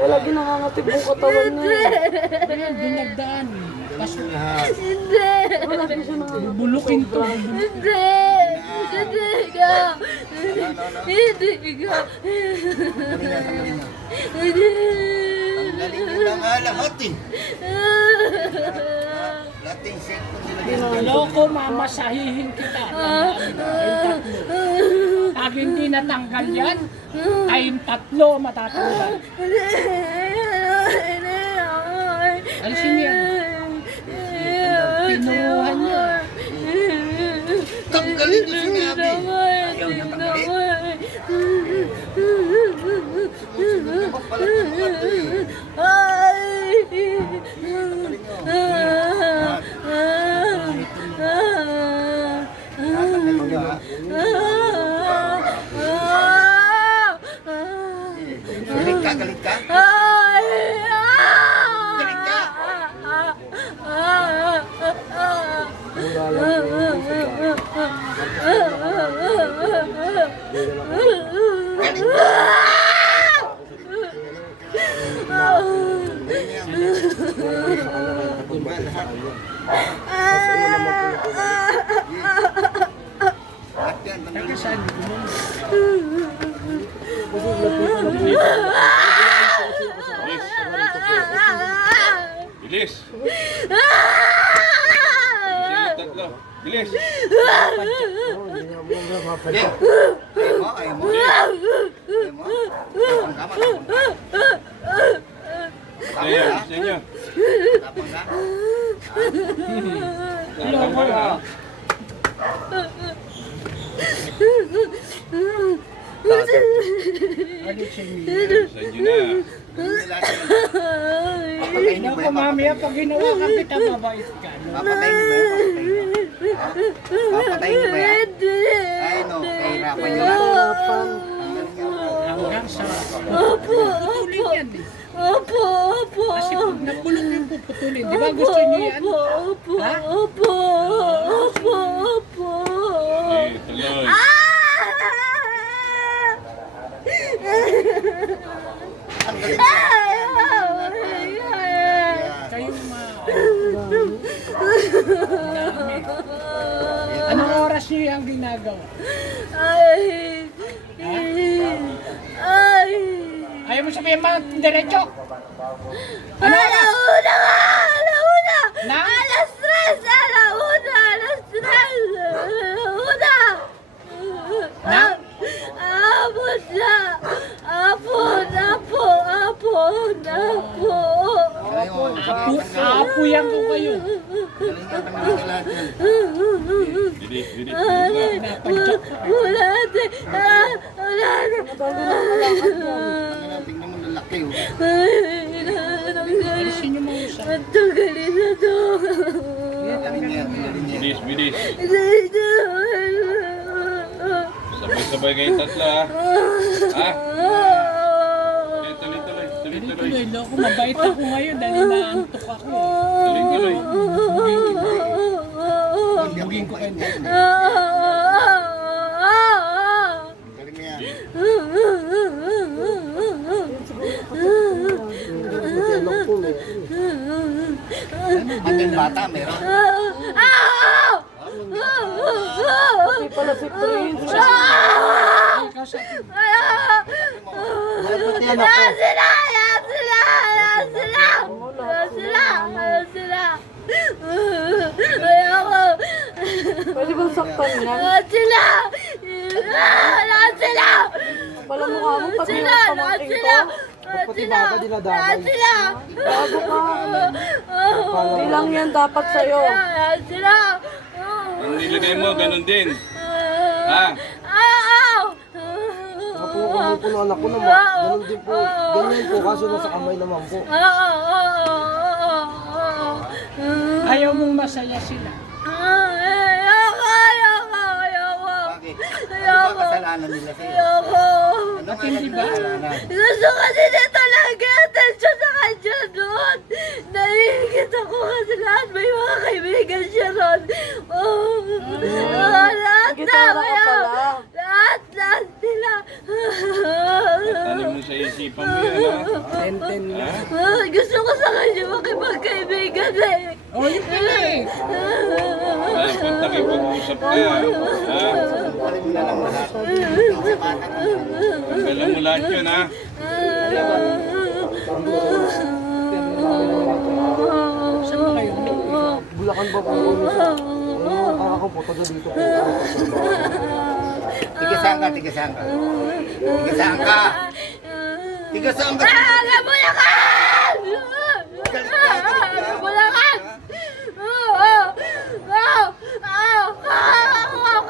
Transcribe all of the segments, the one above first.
Palagi nangangatib yung katawan niya. Ayan, dinagdaan. Paso. Hindi. Palagi siya nangangatib. Bulukin to. Hindi. Hindi ka. Hindi ka. Hindi. Galing nyo na nga lahat eh. Lahat yung cellphone nila. Loko, mamasahihin kita. Pag hindi natanggal yan, tayong tatlo matatanggal. Alisin niya. Pinuhan niya. Tanggalin nyo sinabi. Ayaw niya tanggalin. Susunod naman pala ito mga ito eh. Tatanggalin nyo ha. Galit ka, galit ka. Galit ka. Galit ka. Taga saan? Bilis! Tatlo. Bilis! Ayaw mo. Tapang ka. Ayan, sa inyo. Tapang ka. Loko ka. Ano siya niya? Sa inyo na. Papatayin niyo ba Naku, yan? mamaya pag ginawa ka kita, mabait ka. No? Papatayin niyo ba yan? Papatayin niyo ba yan? Ay no, kahirapan niyo. Hanggang sa... Opo, Putulin yan eh. opo, opo. Kasi pag nabulok yung puputulin, di ba gusto niyo yan? Opo, Ha? opo, opo, opo. Okay, tuloy. Ang galing niya. Kayong dami. Anong oras niyo yung ginagawa? Ay, ay. Ayaw mo sabihin mga diretso? Ano oras? Alauna nga! Alauna! Na? Alas 3! Alauna! Alas 3! Alauna! Na? Apon na! Apon! Apon! Apon! Apon! Aapuyan ko kayo. Galing niya, tanggalin niyo lahat yan. Bilis, bilis. Pinapadyak ko. Wala na! Wala na! Tingnan mo lalaki oh. Alisin niyo mga usap. Ang tanggalin na to! Galing niya, galing niya. Bilis, bilis. Dito! Sabay-sabay kayong tatlo ha. Ha? Tuloy, tuloy, tuloy. Tuloy, tuloy. Tuloy, loko, mabait ako ngayon dahil naantok ako. Tuloy, tuloy. Bugin ko kayo. Galing niya. Ating bata, meron. Hindi pala si Prince. Ay, ikaw sa akin. Dapat yan ako. Pwede bang saktan yan? Pala mukha mo pati yung pamangking ko. Pati baka dinadamay. Bago ka. Hindi lang yan dapat sa'yo. Ang nilagay mo, ganun din. Ha? Ako na anak ko naman. Ganun din po. Ganyan po kaso nasa kamay naman po. Ayaw mong masaya sila. Bakit? Ano ba kasalanan nila sa'yo? Ano nga Hindi ba? kasalanan? Gusto ko din talaga attention sa kanya doon. Naiingit ako kasi lahat may mga kaibigan siya ron. Lahat na Gitara ka kaya. pala. Lahat sila. Tanong mo sa Pag-iisipan mo yan, ha? 10-10 na. Gusto ko sa kanya makipagkaibigan eh. Oh, yun pala eh. Ay, pag nakipag-usap ka, ha? Tanggalin mo na lang lahat. Tanggalan mo lahat yun, ha? Saan ba kayo? Bulacan ba po ulo sa... Ako po, taga dito po. Tigasaan ka, tigasaan ka. Tigasaan ka. Tigasaan ka. Bulacan! Bulacan!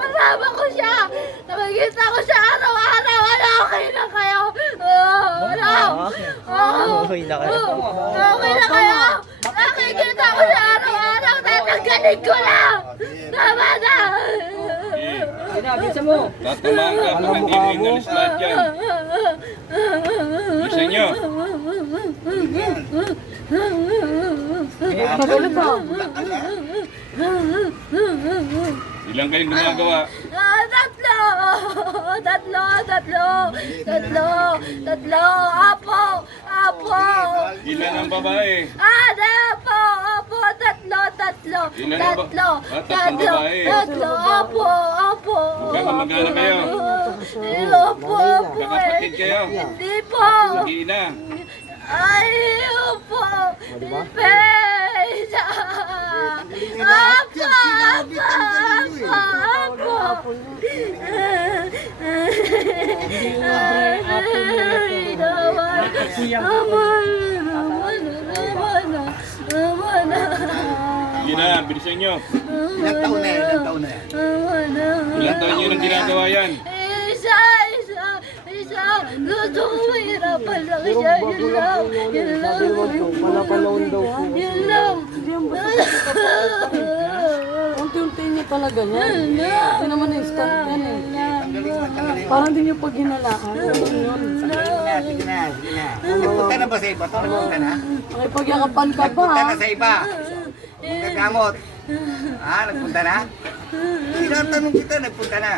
Kasama ko siya! Nakikita ko siya araw-araw! Okay na kayo! Okay na kayo. Okay na kayo! Nakikita ko siya araw-araw! Tatanggalin ko na! Tama na! Tatamaan ka pag hindi mo inalis lahat yan. Bilisan nyo. Tagal pa. Ilang kayong ginagawa? Tatlo! Apo! Ilan ang babae? Apo! Tatlo! Ilan ang tatlong babae. Apo! Magkakamag-anak kayo? Opo! Magkakapatid kayo? Hindi po! Mag-iina. Ay, opo! Pesa! Apo! Sige na, bilisan nyo. Ilang taon na yan? Ilang taon na yan? Ilang taon nyo nang ginagawa yan? Isa! Gusto ko mahirapan lang siya. Yun lang. Palapalaon daw po. Yun lang. Hindi ang basta unti-unti niya talaga yan. Hindi naman instant yan eh. Tanggalin mo, tanggalin mo. Parang hindi niyo pag hinalaan. Yun. Sige na, sige na, sige na. Nagpunta na ba sa iba? Nagpunta na? Nakipagyakapan ka pa Nagpunta ha. na sa iba. Gagamot. Nagpunta na? Tinatanong kita, nagpunta na.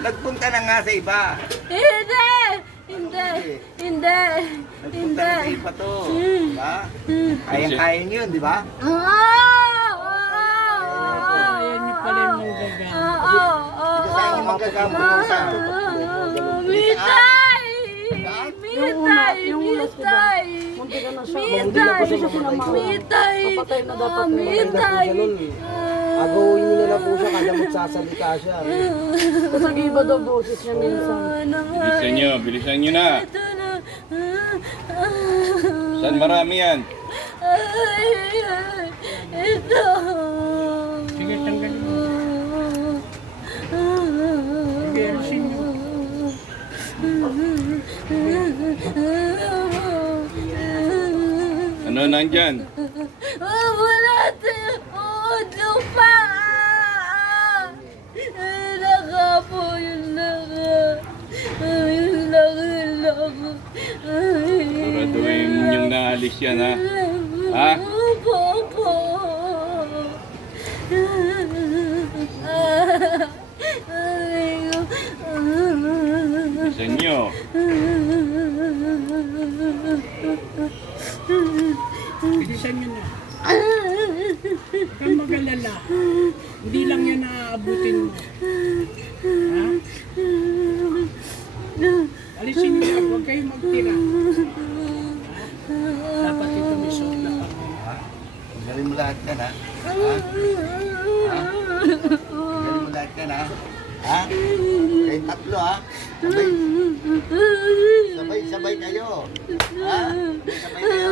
Nagpunta na nga sa iba. Hindi. Nagpunta na sa iba to. Diba? Kayang-kaya niyo yun, di ba? Ayan niyo pala yung gagamit. Saan yung magagamot mo sa... Yung ulas ko ba? Munti ka na siya. Hindi na po siya sinamahan. Papatay na dapat na Mitay! Agawin nyo na po siya kada magsasalita siya. Kasi nag-iba daw boses niya minsan. Bilisan nyo na. Saan marami yan? Ito! Sige, tanggalin mo. Sige, alisin nyo. Ano nandyan? Wala tayo! Lupa! Nakapo, yun lang. Siguraduhin yung naalis yan, ha? Ha? Opo. Bilisan nyo. Bilisan nyo na. Huwag kang mag-alala. Hindi lang yan naaabutin mo. Ha? Alisin nyo na. Huwag kayong magtira. Dapat ito may suot na kami. Tanggalin mo lahat yan, ha? Tanggalin mo lahat yan, ha? Kayong tatlo, ha? Sabay kayo. Ha? Sabay kayo.